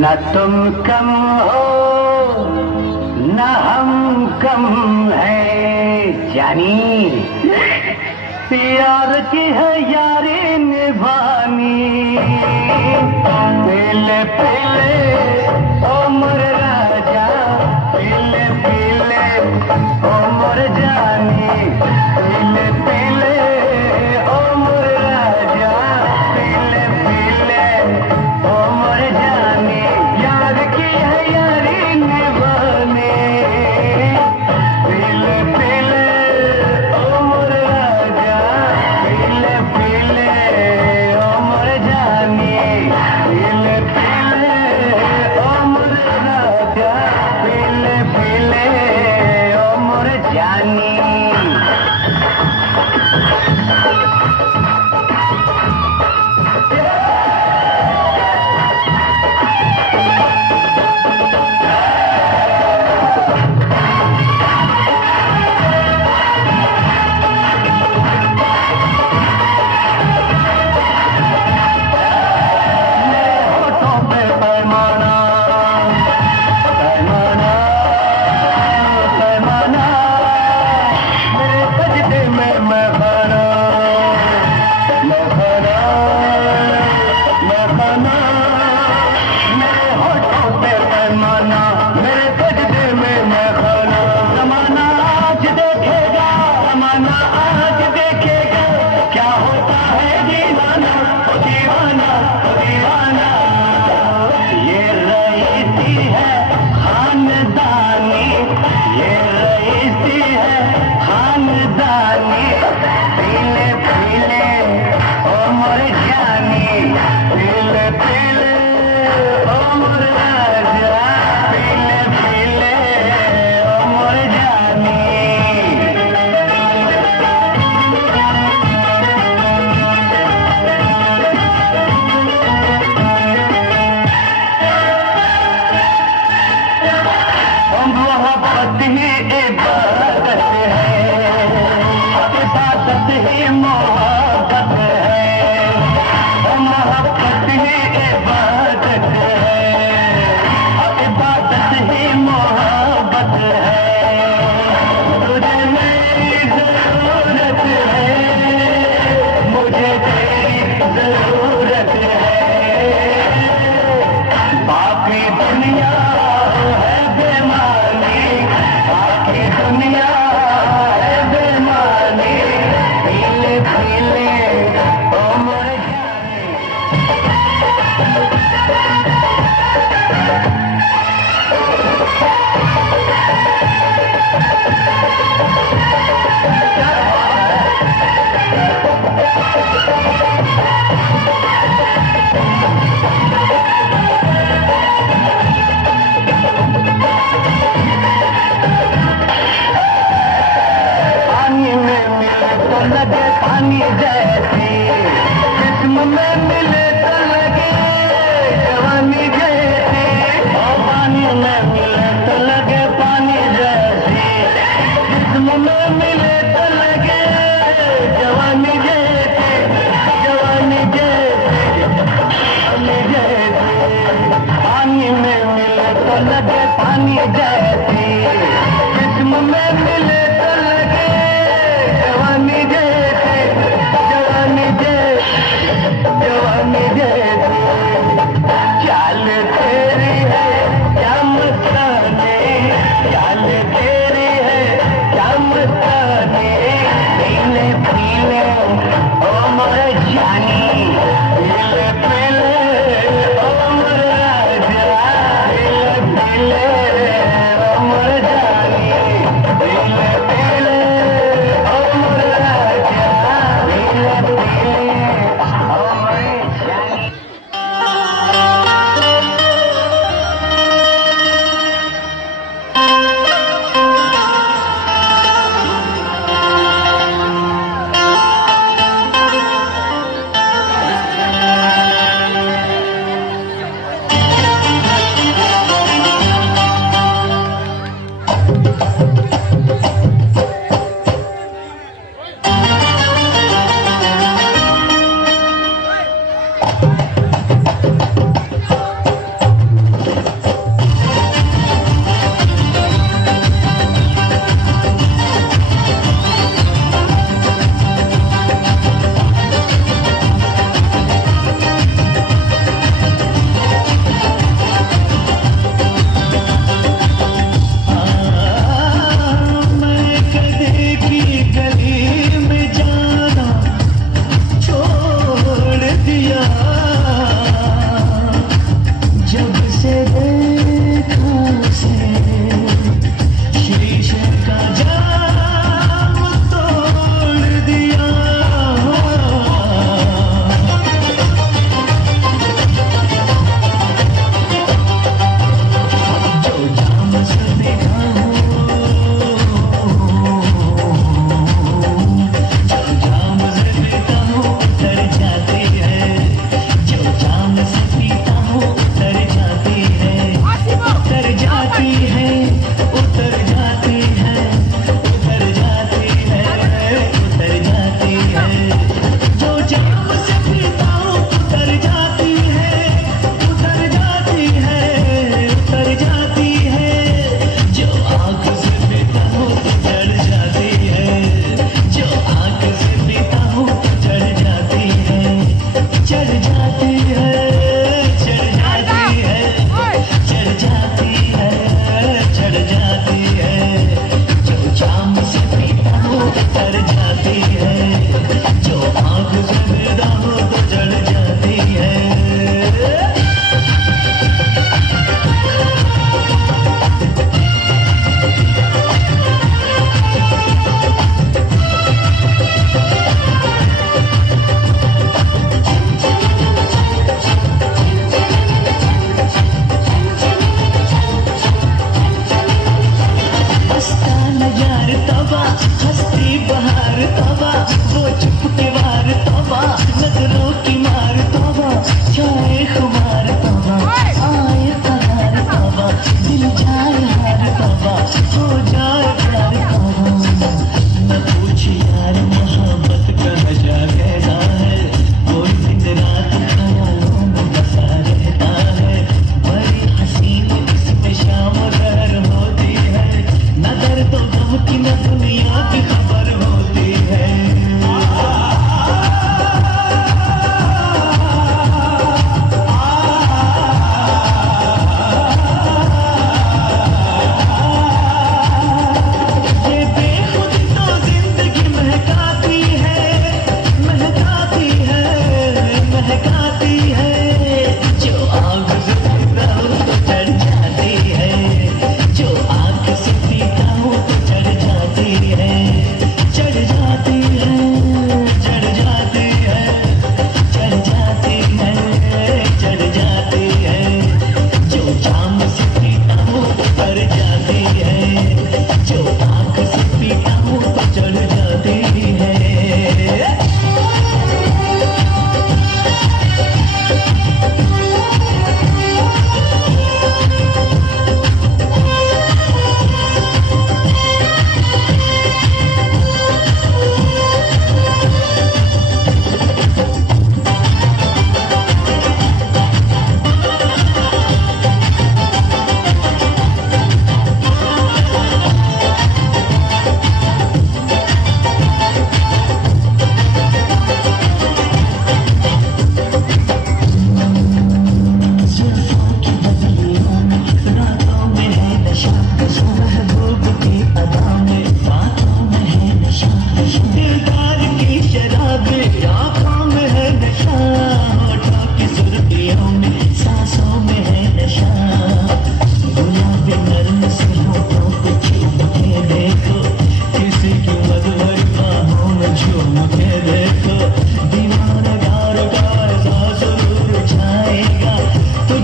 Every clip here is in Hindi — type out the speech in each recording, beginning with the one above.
न तुम कम हो न हम कम है जानी, यार की है यारी निभानी। पीले पीले ओ मोर राजा, पीले पीले ओ मोर जानी, पीले पीले ओ मोर राजा, पीले पीले ओ मोर जानी। यार की है यारी निभानी, पीले पीले ओ मोर राजा, पीले पीले ओ मोर जानी, पीले पीले ओ मोर राजा, पीले पीले ओ मोर जानी। लगे पानी जैसी, जिस्म में मिले तो लगे जवानी जैसी। ओ पानी में मिले तो लगे पानी जैसी, जिस्म में मिले तो लगे जवानी जैसी, जवानी जैसी, जवानी जैसी। पानी में मिले तो लगे पानी जैसी, जिस्म में मिले तो लगे जवानी जैसी, जवानी जैसी, जवानी जैसी। चाल तेरी है क्या मस्तानी, चाल तेरी है क्या मस्तानी। पीले पीले ओ मोर जानी, पीले पीले ओ मोर राजा, पीले पीले ओ मोर जानी, पीले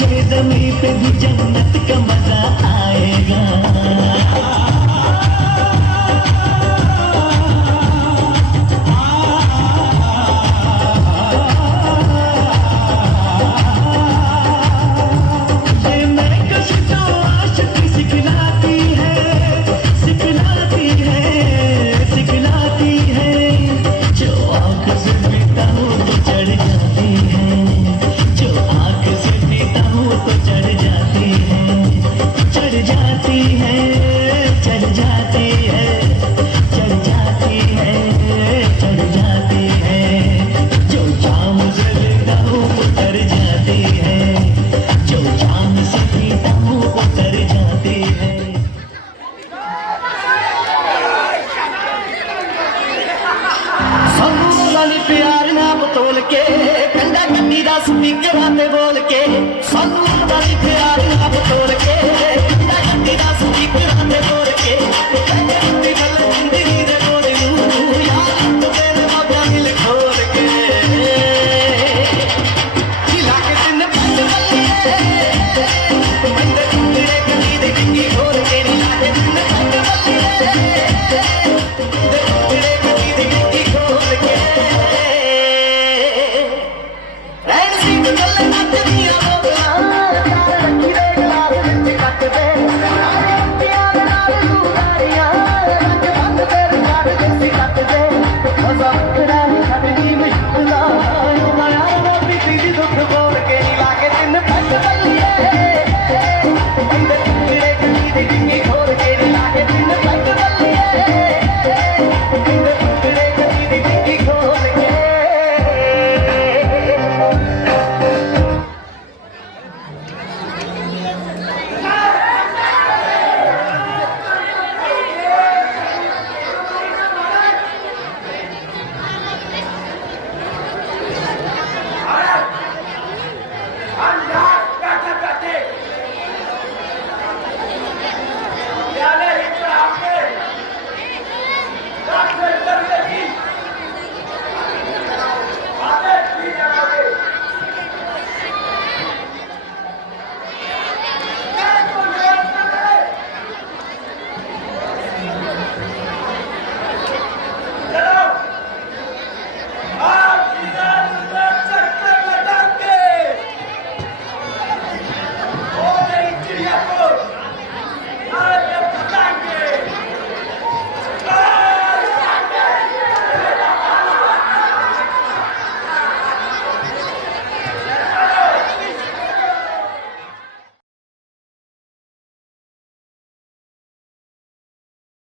तुझे ज़मीं पे भी जन्नत का मजा आएगा। प्यार ना बतोल के कंधा कन्नी दा स्पीकरां ते बोल के सानू वाली प्यार ना बतोल के कंधा कन्नी दा स्पीकरां ते बोल के कंधी गल जिंदगी दे मोड़ नू यार तो तेरे मौका मिल खोल के खिला के दिन पल बल्ले बंदे तेरे कली दे डिंगी खोल के खिला के दिन पल बल्ले तेरे कली दे डिंगी खोल के